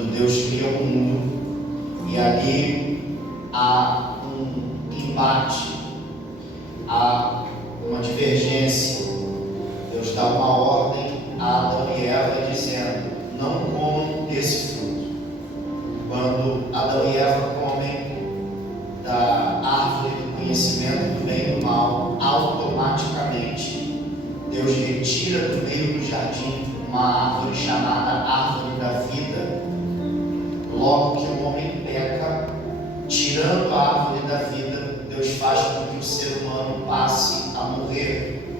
quando Deus cria o mundo e ali há um embate, há uma divergência. Deus dá uma ordem a Adão e Eva dizendo: não comam desse fruto. Quando Adão e Eva comem da árvore do conhecimento do bem e do mal, automaticamente Deus retira do meio do jardim uma árvore chamada árvore da vida. Logo que o homem peca, tirando a árvore da vida, Deus faz com que o ser humano passe a morrer.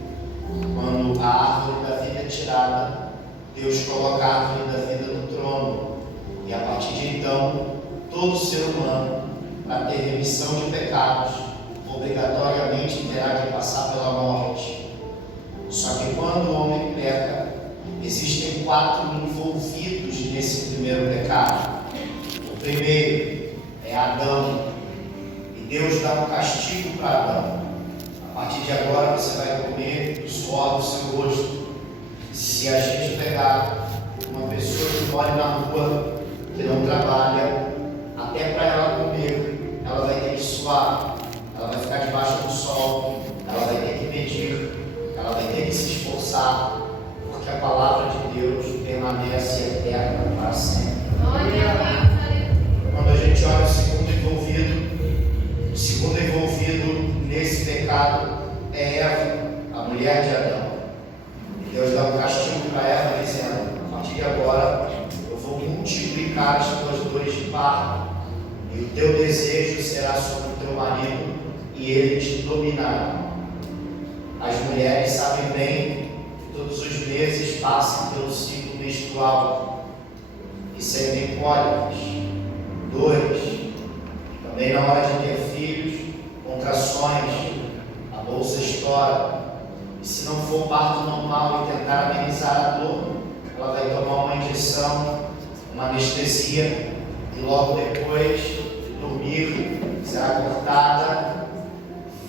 Quando a árvore da vida é tirada, Deus coloca a árvore da vida no trono, e a partir de então, todo ser humano, para ter remissão de pecados, obrigatoriamente terá que passar pela morte. Só que quando o homem peca, existem 4 envolvidos nesse primeiro pecado. O primeiro é Adão, e Deus dá um castigo para Adão. A partir de agora você vai comer do suor do seu rosto. Se a gente pegar uma pessoa que mora na rua, que não trabalha, até para ela comer, ela vai ter que suar, ela vai ficar debaixo do sol, ela vai ter que medir, ela vai ter que se esforçar, porque a palavra de Deus permanece eterna para sempre. Quando a gente olha o segundo envolvido nesse pecado é Eva, a mulher de Adão. E Deus dá um castigo para Eva dizendo: a partir de agora eu vou multiplicar as tuas dores de parto, e o teu desejo será sobre o teu marido, e ele te dominará. As mulheres sabem bem que todos os meses passam pelo ciclo menstrual e sentem cólicas, dores, também na hora de ter filhos, contrações, a bolsa estoura, e se não for parto normal e tentar amenizar a dor, ela vai tomar uma injeção, uma anestesia, e logo depois de dormir será cortada,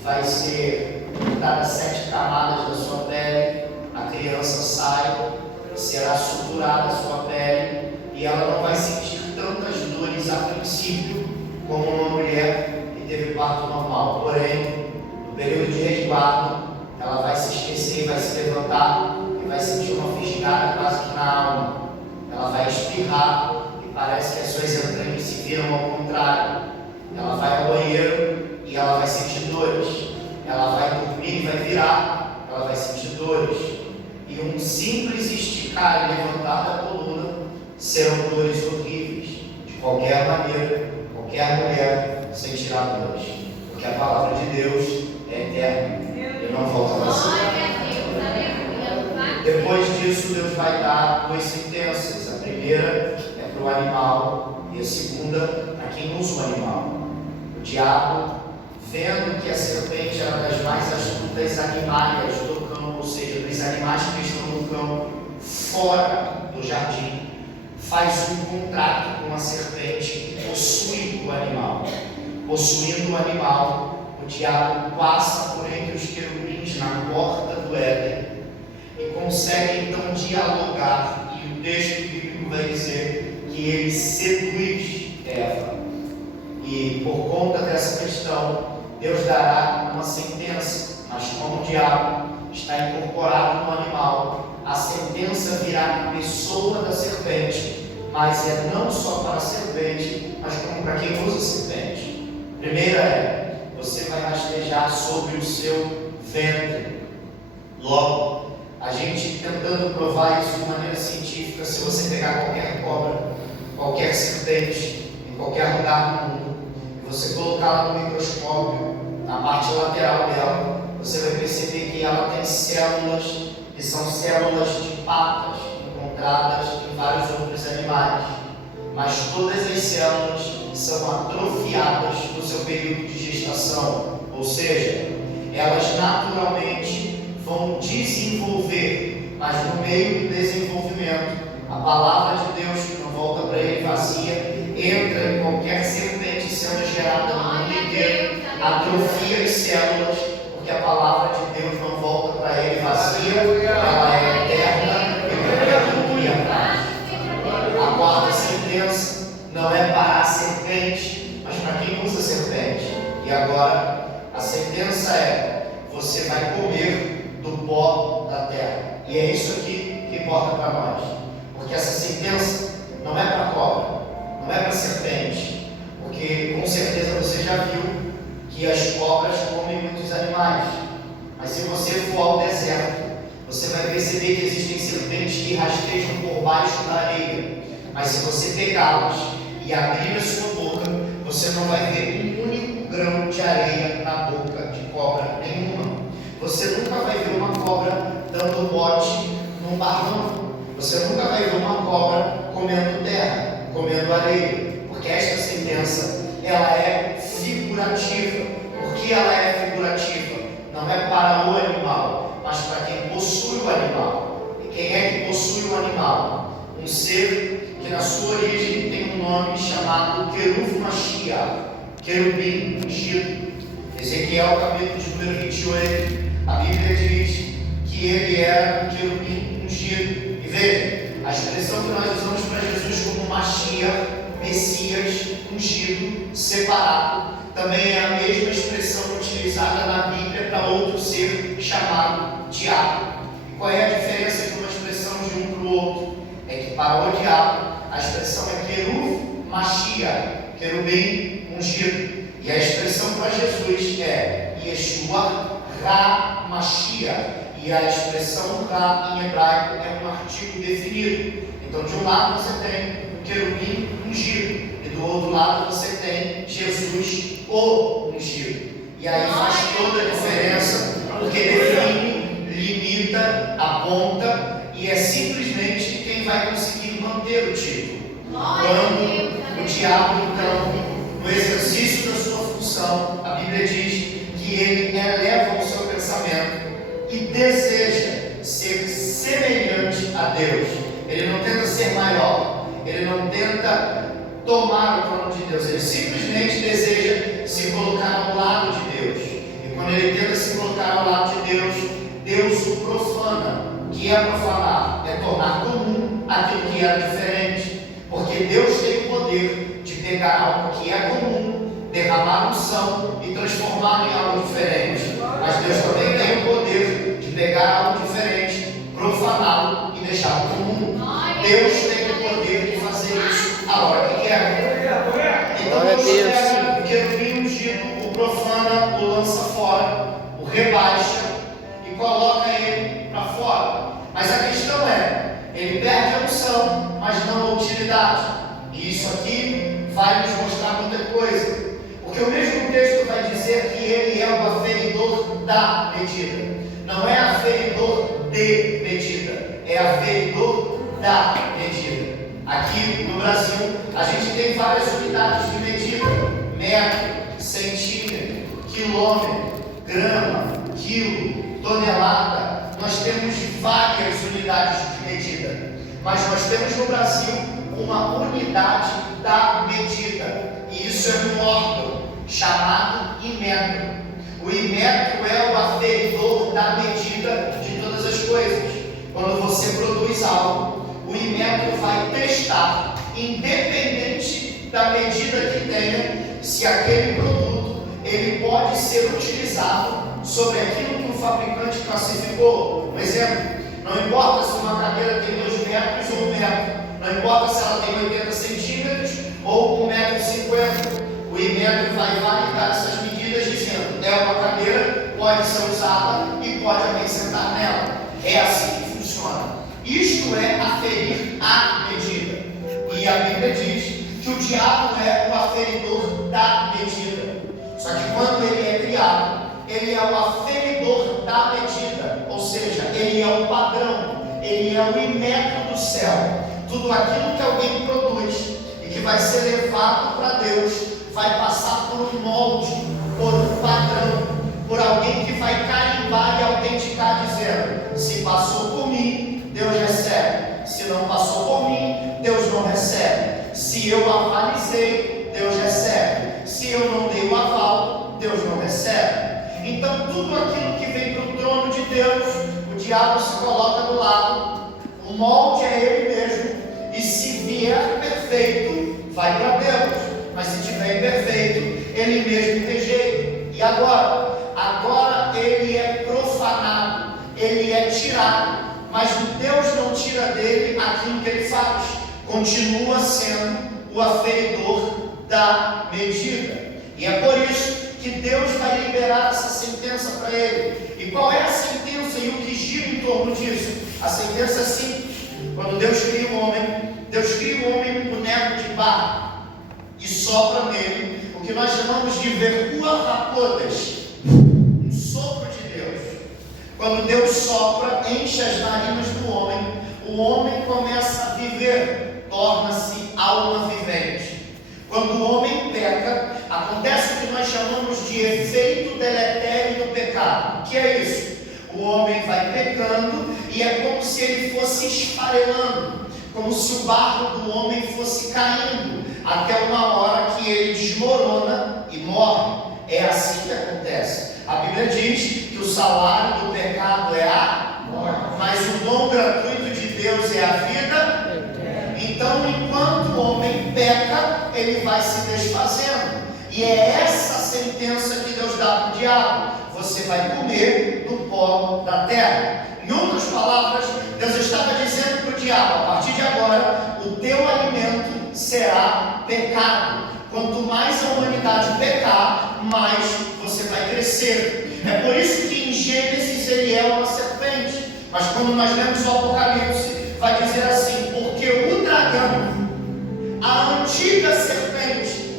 vai ser cortada 7 camadas da sua pele, a criança sai, será suturada a sua pele, e ela não vai sentir tantas dores a princípio como uma mulher que teve parto normal. Porém, no período de resguardo, ela vai se esquecer, vai se levantar e vai sentir uma fisgada quase que na alma. Ela vai espirrar e parece que as suas entranhas se viram ao contrário. Ela vai ao banheiro e ela vai sentir dores. Ela vai dormir e vai virar, ela vai sentir dores. E um simples esticar e levantar da coluna serão dores horríveis. De qualquer maneira, qualquer mulher sentirá dores, porque a palavra de Deus é eterna e não volta vazia. Depois disso, Deus vai dar 2 sentenças. A primeira é para o animal e a segunda para quem usa o animal. O diabo, vendo que a serpente era das mais astutas animais do campo, ou seja, dos animais que estão no campo, fora do jardim, faz um contrato com a serpente que possui o animal. Possuindo o animal, o diabo passa por entre os querubins na porta do Éden e consegue então dialogar, e o texto bíblico vai dizer que ele seduz Eva. E por conta dessa questão, Deus dará uma sentença, mas como o diabo está incorporado no animal, a sentença virá na pessoa da serpente, mas é não só para a serpente, mas como para quem usa a serpente. Primeira é: você vai rastejar sobre o seu ventre. Logo, a gente tentando provar isso de maneira científica, se você pegar qualquer cobra, qualquer serpente, em qualquer lugar do mundo, e você colocá-la no microscópio, na parte lateral dela, você vai perceber que ela tem células, que são células de patas, encontradas em vários outros animais. Mas todas as células são atrofiadas no seu período de gestação, ou seja, elas naturalmente vão desenvolver, mas no meio do desenvolvimento, a palavra de Deus, que não volta para ele vazia, entra em qualquer serpente sendo gerada no mundo inteiro, atrofia as células, porque a palavra de Deus não volta para ele vazia, ela é eterna e nunca atrás. A quarta sentença não é para a serpente, mas para quem usa a serpente. E agora, a sentença é: você vai comer do pó da terra. E é isso aqui que importa para nós. Porque essa sentença não é para a cobra, não é para a serpente. Porque com certeza você já viu que as cobras comem muitos animais. Mas se você for ao deserto, você vai perceber que existem serpentes que rastejam por baixo da areia. Mas se você pegá-las e abrir a sua boca, você não vai ver um único grão de areia na boca de cobra nenhuma. Você nunca vai ver uma cobra dando bote num barrão. Você nunca vai ver uma cobra comendo terra, comendo areia. Porque esta sentença, ela é figurativa. Por que ela é figurativa? Não é para o animal, mas para quem possui o animal. E quem é que possui o animal? Um ser que na sua origem tem um nome chamado Keruv Mashiach, querubim ungido. Ezequiel capítulo de número 28, a Bíblia diz que ele era um querubim ungido. E veja, a expressão que nós usamos para Jesus como Mashiach, Messias, ungido, separado, também é a mesma expressão utilizada na Bíblia para outro ser chamado diabo. E qual é a diferença de uma expressão de um para o outro? É que para o diabo a expressão é Keruv Mashiach, querubim ungido. E a expressão para Jesus é Yeshua Ra Mashiach. E a expressão Ra em hebraico é um artigo definido. Então, de um lado você tem o querubim ungido, e do outro lado você tem Jesus, o ungido. E aí faz toda a diferença, porque define, limita, aponta, e é simplesmente quem vai conseguir manter o título. Quando o diabo, então, no exercício da sua função, a Bíblia diz que ele eleva o seu pensamento e deseja ser semelhante a Deus. Ele não tenta ser maior, ele não tenta tomar o trono de Deus, ele simplesmente deseja se colocar ao lado de Deus. E quando ele tenta se colocar ao lado de Deus, Deus o profana. O que é profanar? É tornar comum aquilo que era diferente. Porque Deus tem o poder de pegar algo que é comum, derramar unção e transformar em algo diferente. Mas Deus também tem o poder de pegar algo diferente, profaná-lo e deixá-lo comum. Deus tem o poder de fazer isso a hora que quer. Então Deus pega o querubim ungido, o profana, o lança fora, o rebaixa e coloca ele para fora. Mas a questão é, ele perde a unção, mas não a utilidade. E isso aqui vai nos mostrar muita coisa. Porque o mesmo texto vai dizer que ele é o aferidor da medida. Não é aferidor de medida, é aferidor da medida. Aqui no Brasil, a gente tem várias unidades de medida: metro, centímetro, quilômetro, grama, quilo, tonelada. Nós temos várias unidades de medida, mas nós temos no Brasil uma unidade da medida, e isso é um órgão chamado Inmetro. O Inmetro é o aferidor da medida de todas as coisas. Quando você produz algo, o Inmetro vai testar, independente da medida que tenha, se aquele produto ele pode ser utilizado sobre aquilo que o fabricante classificou. Um exemplo, não importa se uma cadeira tem 2 metros ou 1 metro, não importa se ela tem 80 centímetros ou 1,50 metro, o Inmetro vai validar essas medidas dizendo: é uma cadeira, pode ser usada e pode alguém sentar nela. É assim que funciona. Isto é aferir a medida. E a Bíblia diz que o diabo é o aferidor da medida. Só que quando ele é criado, ele é o aferidor da medida, ou seja, ele é o padrão, ele é o Inmetro do céu. Tudo aquilo que alguém produz e que vai ser levado para Deus vai passar por um molde, por um padrão, por alguém que vai carimbar e autenticar, dizendo: se passou por mim, Deus recebe; se não passou por mim, Deus não recebe; se eu avalizei, Deus recebe; se eu não dei o aval, Deus não recebe. Então tudo aquilo que vem para o trono de Deus, o diabo se coloca do lado, o molde é ele mesmo, e se vier perfeito, vai para Deus, mas se tiver imperfeito, ele mesmo rejeita. E agora? Agora ele é profanado, ele é tirado, mas Deus não tira dele aquilo que ele faz, continua sendo o aferidor da medida. E é por isso que Deus vai liberar essa sentença para ele. E qual é a sentença e o que gira em torno disso? A sentença é simples. Quando Deus cria o homem um boneco de barro e sopra nele o que nós chamamos de verruas rapodas, um sopro de Deus. Quando Deus sopra, enche as narinas do homem, o homem começa a viver, torna-se alma vivente. Quando o homem peca, acontece o que nós chamamos de efeito deletério do pecado. O que é isso? O homem vai pecando e é como se ele fosse esfarelando, como se o barro do homem fosse caindo, até uma hora que ele desmorona e morre. É assim que acontece. A Bíblia diz que o salário do pecado é a morte, mas o dom gratuito de Deus é a vida. Então, enquanto o homem peca, ele vai se desfazendo. E é essa sentença que Deus dá para o diabo: você vai comer do pó da terra. Em outras palavras, Deus estava dizendo para o diabo: a partir de agora, o teu alimento será pecado. Quanto mais a humanidade pecar, mais você vai crescer. É por isso que em Gênesis ele é uma serpente. Mas quando nós lemos o Apocalipse, vai dizer assim: porque o dragão, a antiga serpente.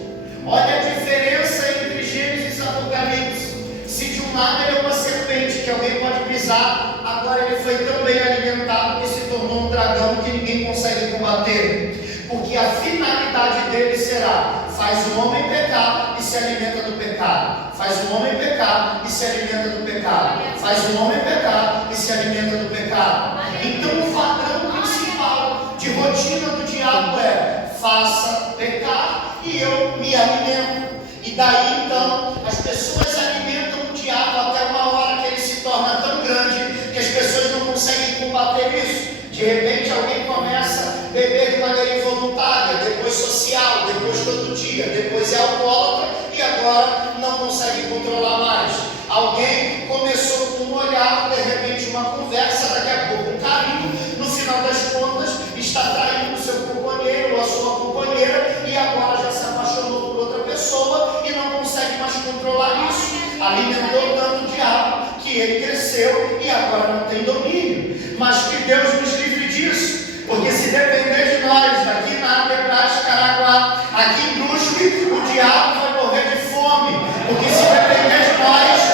Olha a diferença entre Gênesis e Apocalipse. Se de um lado ele é uma serpente que alguém pode pisar, agora ele foi tão bem alimentado que se tornou um dragão que ninguém consegue combater. Porque a finalidade dele será: faz o homem pecar e se alimenta do pecado. Faz o homem pecar e se alimenta do pecado. Faz o homem pecar e se alimenta do pecado. Então o padrão principal de rotina do diabo é: faça pecar e eu me alimento. E daí então as pessoas alimentam o diabo até uma hora que ele se torna tão grande que as pessoas não conseguem combater isso. De repente alguém começa a beber de maneira involuntária, depois social, depois todo dia, depois é alcoólatra e agora não consegue controlar mais. Alguém começou com um olhar, de repente uma conversa, daqui a pouco um carinho, no final das contas está traindo o seu companheiro ou a sua companheira e agora já se apaixonou por outra pessoa e não consegue mais controlar isso. Alimentou tanto o diabo que ele cresceu e agora não tem domínio. Mas que Deus nos livre disso, porque se depender de nós, aqui na Adebrás, Caraguá, aqui em Brusque, o diabo vai morrer de fome, porque se depender de nós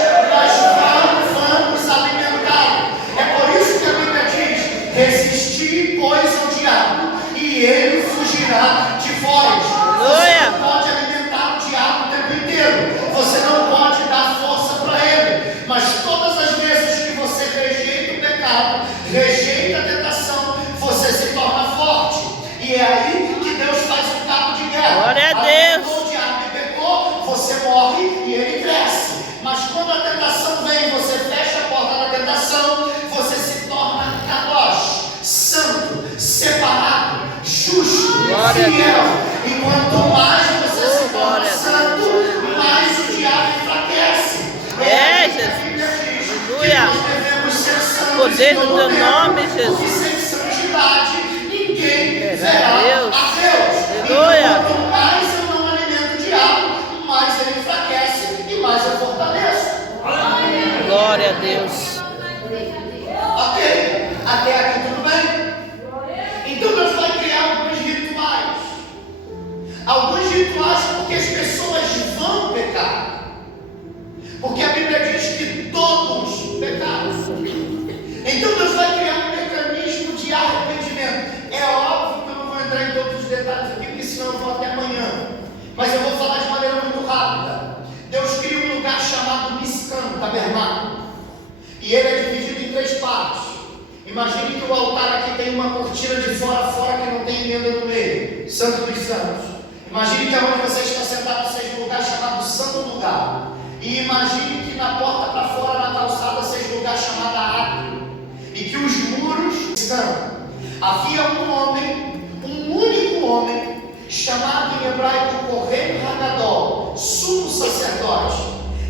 vamos alimentá-lo. É por isso que a Bíblia diz: resistir, pois, ao diabo, e ele fugirá de vós. Você não pode alimentar o diabo o tempo inteiro, você não pode dar força para ele, mas todas as vezes que você rejeita o pecado, rejeita a tentação, você se torna forte. E é aí que Deus faz um cabo de guerra. Glória a Deus. O diabo pecou, você morre e ele cresce. Mas quando a tentação vem, você fecha a porta da tentação, você se torna kadosh, santo, separado, justo, fiel. E quanto mais você se torna santo, mais o diabo enfraquece. Jesus. Aleluia. Poder do teu nome, Jesus. Porque sem santidade ninguém verá a Deus. Aleluia. Então, quanto mais eu não alimento o diabo, mais ele enfraquece e mais eu fortaleço. Glória a Deus. Ok, até aqui tudo bem? Então Deus vai criar alguns rituais. Alguns rituais porque as pessoas vão pecar. Porque a Bíblia diz que todos pecaram. Então Deus vai criar um mecanismo de arrependimento. É óbvio que eu não vou entrar em todos os detalhes aqui, porque senão eu vou até amanhã. Mas eu vou falar de maneira muito rápida. Deus cria um lugar chamado Mishkan, tabernáculo. E ele é dividido em 3 partes. Imagine que o altar aqui tem uma cortina de fora a fora que não tem emenda no meio. Santo dos Santos. Imagine que onde você está sentado seja um lugar chamado Santo Lugar. E imagine que na porta para fora, na calçada, seja um lugar chamado Átrio. E que os muros estão. Havia um homem, um único homem, chamado em hebraico Kohen Hagadol, sumo sacerdote,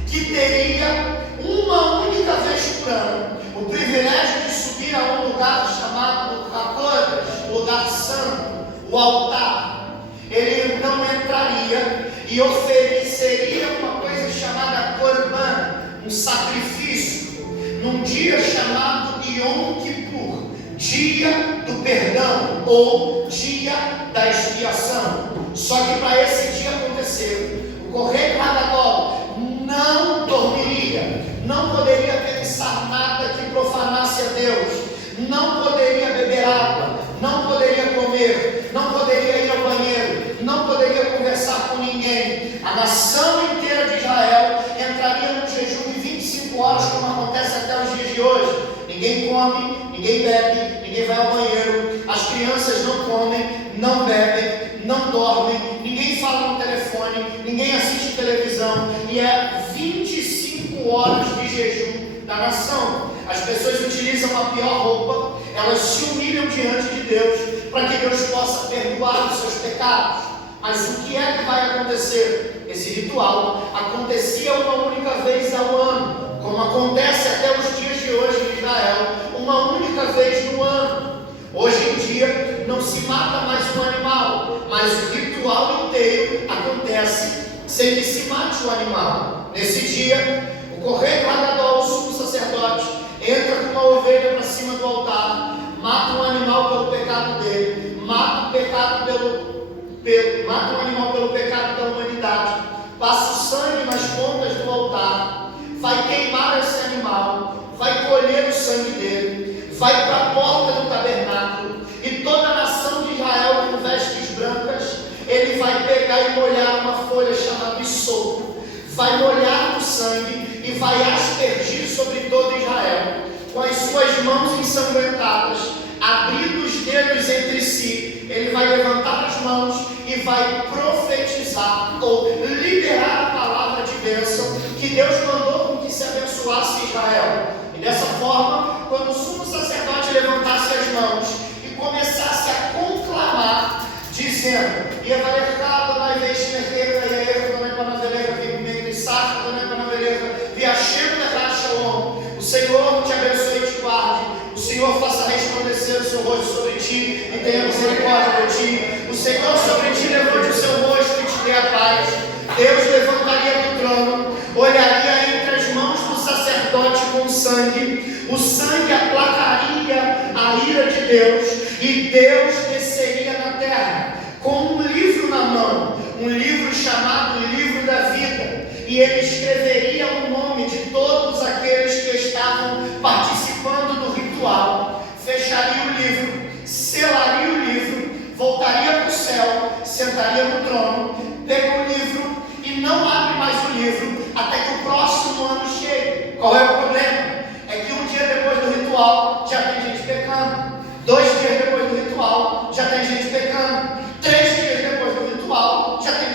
que teria uma única vez por ano o privilégio de subir a um lugar chamado HaKodesh, lugar santo, o altar. Ele então entraria e ofereceria uma coisa chamada Korban, um sacrifício, num dia chamado Yom Kippur, dia do perdão ou dia da expiação. Só que para esse dia acontecer, o Kohen Hagadol não dormiria, não poderia pensar nada que profanasse a Deus, não poderia beber água, não poderia comer, não poderia ir ao banheiro, não poderia conversar com ninguém. A nação inteira de Israel entraria no jejum de 25 horas, como acontece até os dias de hoje. Ninguém come, ninguém bebe, ninguém vai ao banheiro, as crianças não comem, não bebem, não dormem, ninguém fala no telefone, ninguém assiste televisão, e é 25 horas de jejum da nação. As pessoas utilizam a pior roupa, elas se humilham diante de Deus, para que Deus possa perdoar os seus pecados. Mas o que é que vai acontecer? Esse ritual acontecia uma única vez ao ano, como acontece até os dias de hoje em Israel, uma única vez no ano. Hoje em dia não se mata mais um animal, mas o ritual inteiro acontece sem que se mate o animal. Nesse dia, o Kohen Hagadol, o sumo sacerdote, entra com uma ovelha para cima do altar, mata um animal pelo pecado dele, mata o animal pelo pecado da humanidade, passa o sangue nas pontas do altar, vai queimar esse animal, vai colher o sangue dele, vai para a porta do tabernáculo, e toda a nação de Israel com vestes brancas, ele vai pegar e molhar uma folha chamada isopo, vai molhar no sangue e vai aspergir sobre todo Israel, com as suas mãos ensanguentadas, abrindo os dedos entre si. Ele vai levantar as mãos e vai profetizar ou liberar a palavra de bênção que Deus mandou com que se abençoasse Israel. E dessa forma, quando o sumo sacerdote levantasse as mãos e começasse a conclamar, dizendo: o Senhor te abençoe e te guarde, o Senhor faça resplandecer o seu rosto sobre ti e tenha misericórdia de ti, o Senhor sobre ti levante o seu rosto e te dê a paz. Deus levantaria do trono, olharia entre as mãos do sacerdote com o sangue aplacaria a ira de Deus, e Deus desceria na terra com um livro na mão, um livro chamado Livro da Vida, e ele escreveria o nome de todos aqueles que estavam participando do ritual, fecharia o livro, selaria o livro, voltaria para o céu, sentaria no trono, pega o livro e não abre mais o livro até que o próximo ano chegue. Qual é o problema? É que um dia depois do ritual já tem gente pecando, 2 dias depois do ritual já tem gente pecando, 3 dias depois do ritual já tem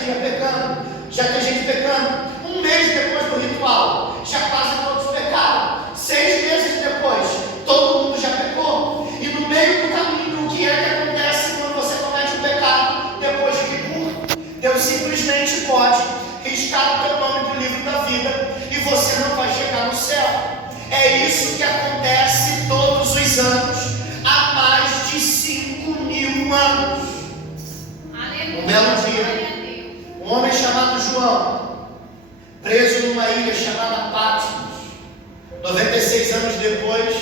gente pecando, 1 mês depois do ritual já quase todos pecaram, 6 meses depois todo mundo já pecou, e no meio do caminho o que é que acontece quando você comete um pecado depois de Kippur? Deus simplesmente pode riscar o teu nome do livro da vida e você não vai chegar no céu. É isso que acontece todos os anos há mais de 5.000 anos. Um belo dia, um homem chamado João, preso numa ilha chamada Patmos, 96 anos depois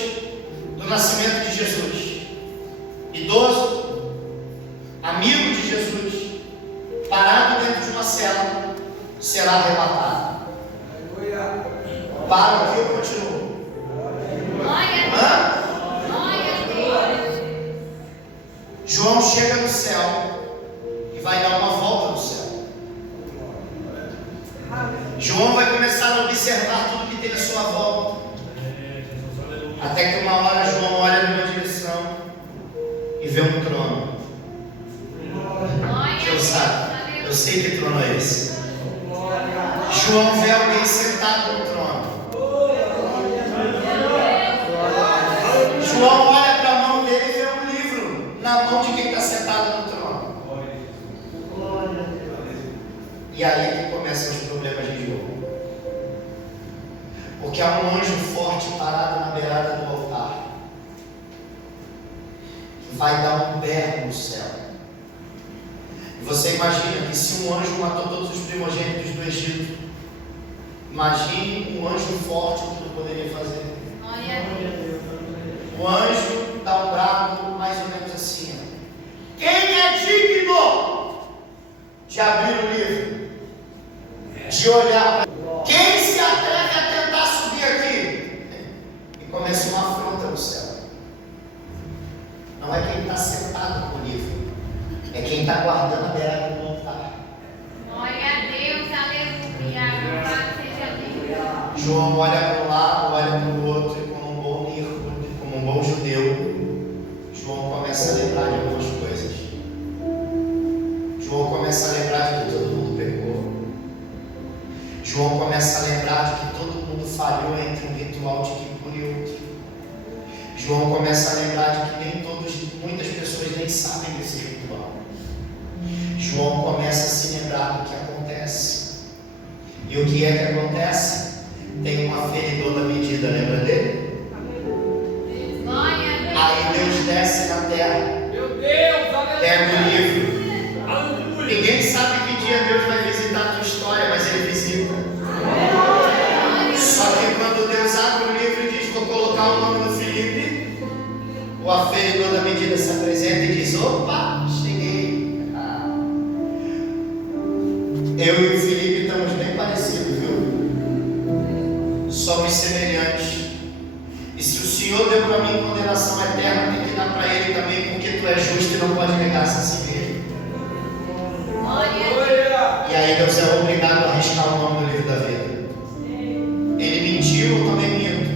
do nascimento de Jesus, idoso, amigo de Jesus, parado dentro de uma cela, será arrebatado. Paro aqui, eu continuo. João chega no céu e vai dar uma volta no céu. João vai começar a observar tudo que tem à sua volta, até que uma hora João olha numa direção e vê um trono. Deus sabe, eu sei que trono é esse. João vê alguém sentado no trono. João olha para a mão dele e vê um livro na mão de quem está sentado no trono. E aí que começam os problemas de João. Porque há um anjo forte parado na beirada do altar, que vai dar um berro no céu. E você imagina que se um anjo matou todos os primogênitos do Egito, imagine um anjo forte o que ele poderia fazer. O anjo dá um brado mais ou menos assim: quem é digno de abrir o livro, de olhar para... Quem se atreve a tentar subir aqui? E começa uma afronta no céu. Não é quem está sentado com o livro, é quem está guardando a beirada do altar. Glória a Deus, aleluia. Louvado seja Deus. João olha para um lado, olha para o outro, e como um bom mirro, como um bom judeu, João começa a lembrar de algumas coisas. João começa a lembrar de que todo mundo pecou. João começa a lembrar de que todo mundo falhou entre um ritual de Kippur e outro. João começa a lembrar de que nem todos, muitas pessoas nem sabem desse ritual. João começa a se lembrar do que acontece. E o que é que acontece? Tem um aferidor da medida, lembra dele? Aí Deus desce na terra, pega o livro. Ninguém sabe que dia Deus vai visitar a tua história, mas Ele visita. Só que quando Deus abre o livro e diz: vou colocar o nome do Felipe, o aferidor da medida se apresenta e diz: opa, cheguei. Eu e o Felipe estamos bem parecidos, viu? Somos semelhantes. E se o Senhor deu para mim condenação eterna, tem que dar para Ele também, porque Tu és justo e não pode negar-se a si mesmo. E aí Deus é obrigado a arriscar o nome no livro da vida. Ele mentiu, eu também minto.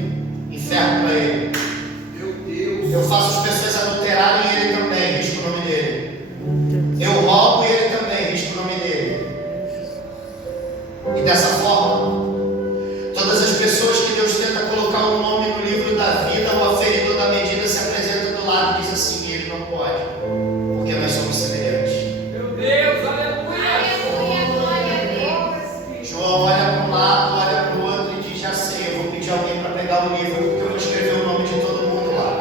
Inferno para ele. Eu faço as pessoas adulterarem e ele também, risco o nome dele. Eu roubo e ele também, risco o nome dele. E dessa forma, todas as pessoas que Deus tenta colocar o nome no livro da vida, o aferidor da medida se apresenta do lado e diz assim: ele não pode, porque nós somos semelhantes. João olha para um lado, olha para o outro e diz: já sei, eu vou pedir alguém para pegar o livro, porque eu vou escrever o nome de todo mundo lá.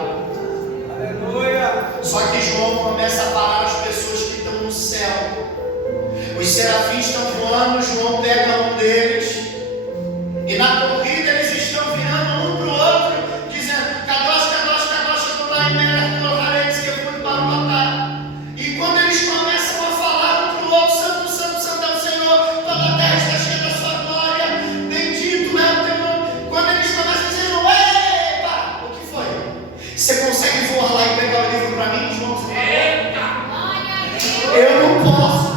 Só que João começa a parar as pessoas que estão no céu. Os serafins estão voando, João pega um deles, e na corrida eles estão virando um para o outro, dizendo: Kadosh, Kadosh, Kadosh, Adonai Melech Elohim Tzedekut Baruch Atah. E quando eles começam a falar um para o outro: Santo, Santo, Santo é o Senhor, toda a terra está cheia da sua glória, bendito é o teu nome. Quando eles começam a dizer: epa, o que foi? Você consegue voar lá e pegar o livro para mim, João? Eu não posso.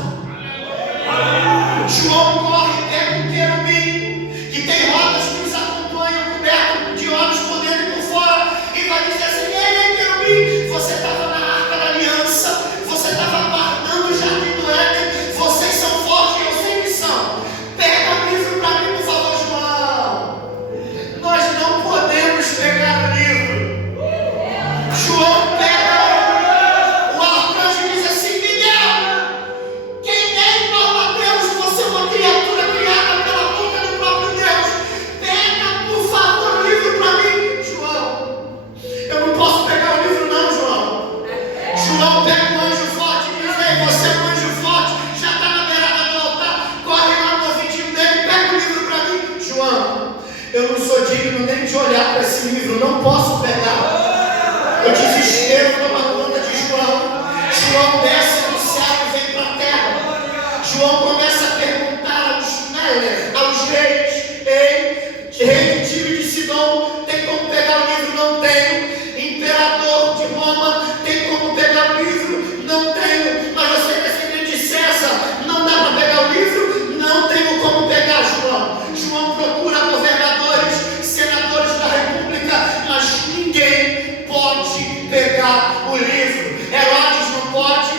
João corre e pega um querubim que tem rodas que os acompanham, coberto de olhos por dentro e por fora, e vai dizer assim: ei, querubim, você estava na arca da aliança, você estava guardando o jardim do Éden, vocês são fortes, eu sei que são. Pega o livro para mim, por favor, João. Nós não podemos pegar o livro. João pega. O arcanjo diz assim: Miguel, quem é igual a Deus? Você é uma criatura criada pela boca do próprio Deus. Pega, por favor, o livro para mim, João. Eu não posso pegar o livro não, João. João pega um anjo forte e diz: ei, você é um anjo forte, já está na beirada do altar, corre lá no ouvidinho dele, pega o livro para mim. João, eu não sou digno nem de olhar para esse livro, não posso pegar. O desespero toma conta de João. João desce do céu e vem para a terra. João começa a perguntar aos reis: ei, rei de Tiro e de Sidom, tem como pegar o livro? Não tenho. Imperador de Roma, tem como pegar o livro? Não tenho. Mas você é descendente de César, não dá para pegar o livro? Não tenho como pegar, João. João procura governadores, senadores da república, mas ninguém pode pegar o livro. Herodes não pode,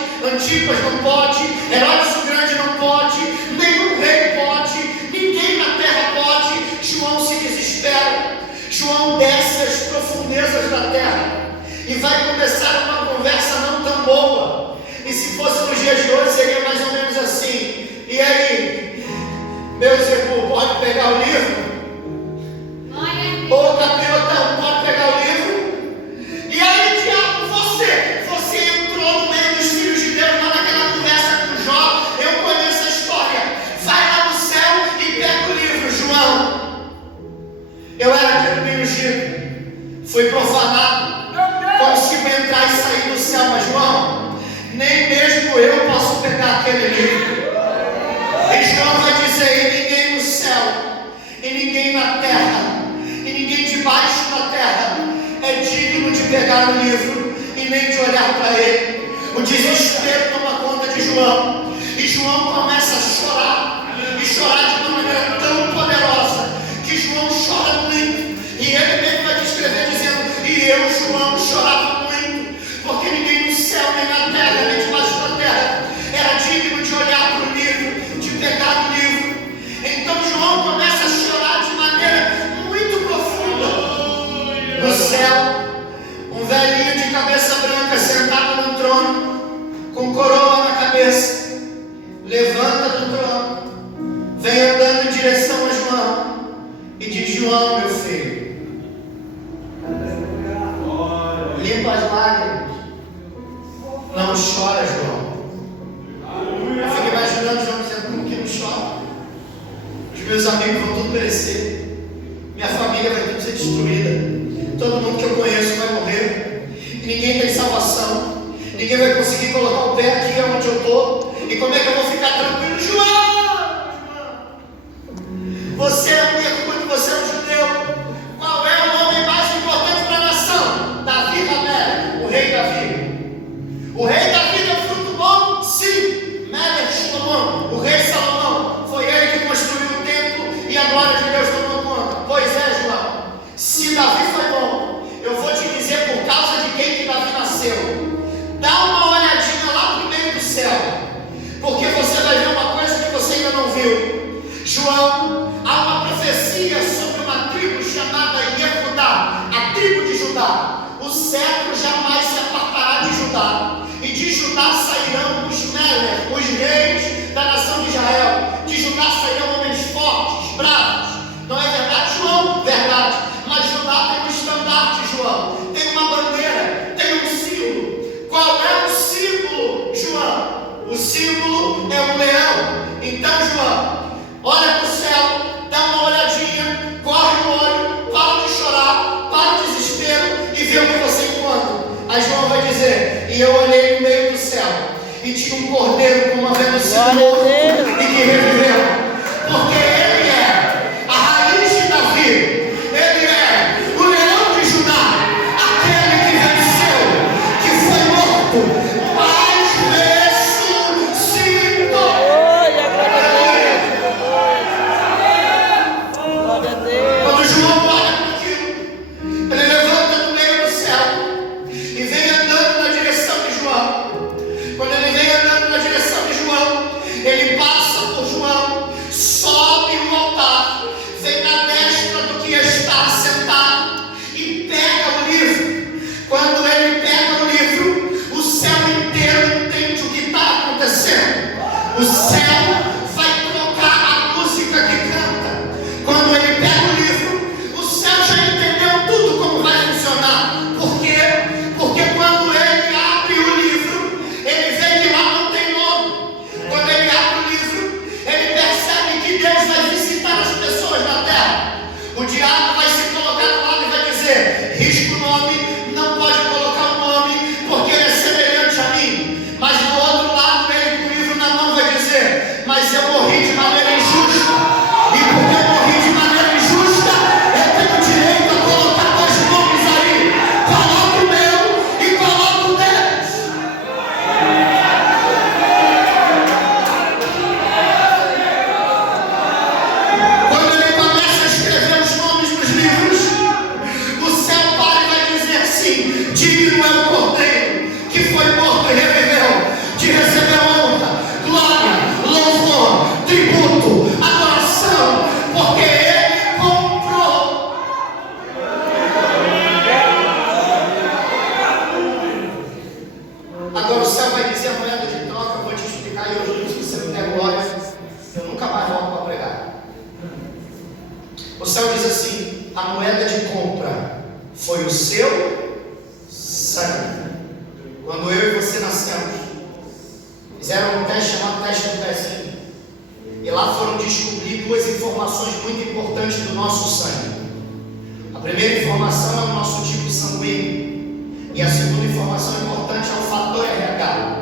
na terra e ninguém debaixo da terra é digno de pegar o livro e nem de olhar para ele. O desespero toma conta de João, e João começa a chorar, e chorar de uma maneira tão poderosa, que João chora muito, e ele mesmo vai descrever dizendo: e eu, João, chorava muito, porque ninguém no céu, nem na terra, nem debaixo da terra era digno de olhar para o livro, de pegar o livro. Então João começa a chorar de maneira muito profunda. No céu, um velhinho de cabeça branca sentado no trono, com coroa na cabeça, levanta do trono, vem andando em direção a João e diz: João, meu filho, limpa as lágrimas, não chora, João. Eu fico imaginando João dizendo: como que não chora? Os meus amigos vão tudo perecer, minha família vai tudo ser destruída, todo mundo que eu conheço vai morrer, e ninguém tem salvação, ninguém vai conseguir colocar o pé aqui onde eu estou, e como é que eu vou ficar tranquilo? João, você é um irmão, você é um judeu. Qual é o homem mais importante para a nação? Davi Ramé, o rei Davi. O rei Davi deu fruto bom? Sim. Melech Salomão, o rei Salomão, foi ele que construiu o templo e a glória de Deus tomou conta. Pois é, João, se Davi foi bom, eu vou te dizer por causa de quem que Davi nasceu. Dá uma olhadinha lá pro meio do céu, porque você vai ver uma coisa que você ainda não viu. João, há uma profecia sobre uma tribo chamada Yehudá, a tribo de Judá. O cetro jamais se apartará de Judá, e de Judá sairão os Melech, os reis da nação de Israel. De Judá sairão homens fortes, bravos. Não é verdade, João? Verdade. Mas Judá tem um estandarte, João, tem uma bandeira, tem um símbolo. Qual é o símbolo, João? O símbolo é um leão. Então, João, olha para o céu, dá uma olhadinha, corre o olho, para de chorar, para o desespero e vê o que você encontra. Aí João vai dizer: e eu olhei no meio do céu e tinha um cordeiro como havendo sido morto e que reviveu, porque ele é a raiz de Davi, ele é o leão de Judá, aquele que venceu, que foi morto, mas ressuscitou. Quando João olha para aquilo, ele levanta no meio do céu e vem andando na direção de João. Quando ele vem andando na direção de João, ele passa por João, sobe o altar, vem na destra do que está sentado e pega o livro. Quando ele pega o livro, o céu inteiro entende o que está acontecendo. O céu vai trocar a música que canta. Quando ele pega o livro, o céu já entendeu tudo como vai funcionar. Por quê? Porque quando ele abre o livro, ele vê que lá não tem nome. Quando ele abre o livro, ele percebe que Deus vai visitar as pessoas na terra. O diabo vai se colocar do lado e vai dizer: risca o nome, não pode colocar o nome, porque ele é semelhante a mim. Mas do outro lado, ele com o livro na mão vai dizer: mas eu morri de maneira injusta, e porque eu morri de maneira injusta, eu tenho direito a colocar dois nomes aí. Coloca o meu e coloca o deles. Quando ele começa a escrever os nomes nos livros, o céu para e vai dizer assim: digno é o cordeiro que foi morto e reviveu, de receber honra, glória, louvor, tributo, adoração, porque ele comprou. Agora o céu vai dizer a moeda de troca. Eu vou te explicar e eu juro que se você não der glória, eu nunca mais volto para pregar. O céu diz assim: a moeda de compra foi o seu sangue. Quando eu e você nascemos, fizeram um teste chamado teste do pezinho, e lá foram descobrir duas informações muito importantes do nosso sangue. A primeira informação é o nosso tipo sanguíneo, e a segunda informação importante é o fator RH.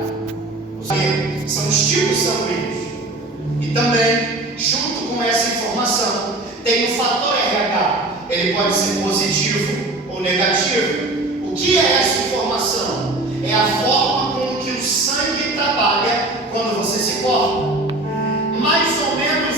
São os tipos sanguíneos. E também, junto com essa informação, tem o fator RH, ele pode ser positivo ou negativo. O que é essa informação? É a forma com que o sangue trabalha quando você se corta. Mais ou menos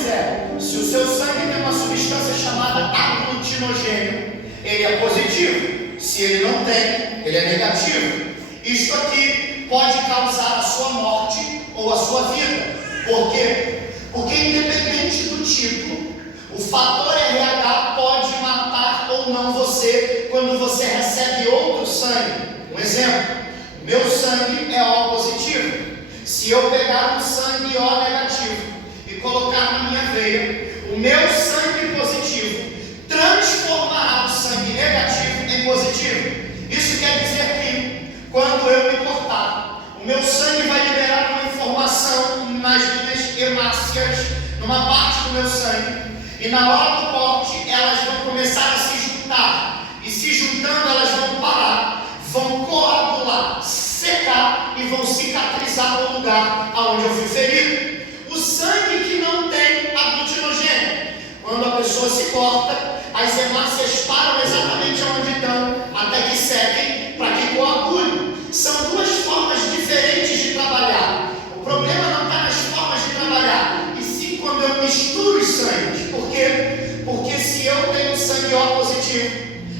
se o seu sangue tem uma substância chamada aglutinogênio, ele é positivo. Se ele não tem, ele é negativo. Isto aqui pode causar a sua morte ou a sua vida. Por quê? Porque independente do tipo, o fator RH pode matar ou não você quando você recebe outro sangue. Um exemplo, meu sangue é O positivo. Se eu pegar um sangue O negativo e colocar na minha veia, o meu sangue positivo transformará o sangue negativo em positivo. Isso quer dizer que, quando eu me cortar, o meu sangue vai liberar uma informação nas minhas hemácias, numa parte do meu sangue, e na hora do corte, elas vão começar a se juntar, e se juntando elas vão parar, vão coagular, secar e vão cicatrizar no lugar aonde eu fui ferido. O sangue que não tem aglutinogênio, quando a pessoa se corta, as hemácias param exatamente onde estão, até que sequem, para que coagulem. São duas formas diferentes de trabalhar. O problema não está nas formas de trabalhar, e sim quando eu misturo os sangues. Por quê? Porque se eu tenho sangue O positivo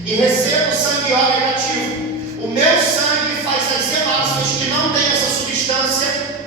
e recebo sangue O negativo, o meu sangue faz as hemácias que não têm essa substância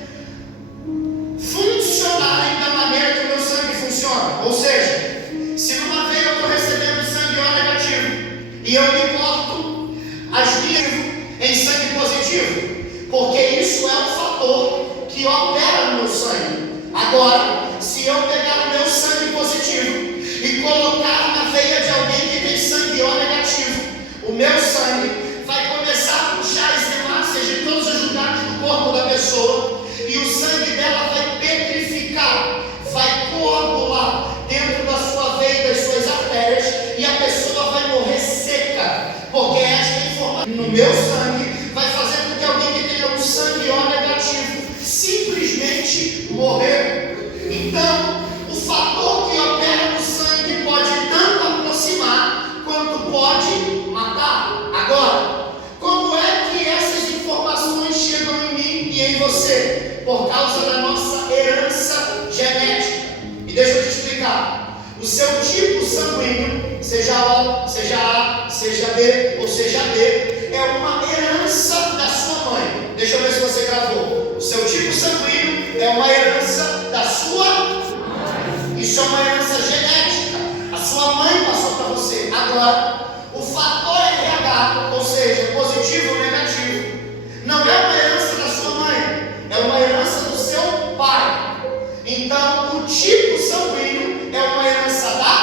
funcionarem da maneira que o meu sangue funciona. Ou seja, se numa vez eu estou recebendo sangue O negativo e eu me corto, as minhas em sangue positivo, porque isso é um fator que opera no meu sangue. Agora, se eu pegar o meu sangue positivo e colocar na veia de alguém que tem sangue O negativo, o meu sangue vai começar a puxar as hemácias de todos os lugares do corpo da pessoa, e o sangue dela vai petrificar, vai coagular dentro da sua veia e das suas artérias, e a pessoa vai morrer seca, porque esta informação no meu sangue vai fazer com que alguém que tenha um sangue O negativo simplesmente morrer. Então, o fator que opera no sangue pode tanto aproximar quanto pode matar. Agora, como é que essas informações chegam em mim e em você? Por causa da nossa herança genética. E deixa eu te explicar. O seu tipo sanguíneo, seja O, seja A, seja B ou seja D, é uma herança da sua mãe. Deixa eu ver se você gravou. O seu tipo sanguíneo é uma herança da sua mãe. Isso é uma herança genética. A sua mãe passou para você. Agora, o fator RH, ou seja, positivo ou negativo, não é uma herança da sua mãe, é uma herança do seu pai. Então, o tipo sanguíneo é uma herança da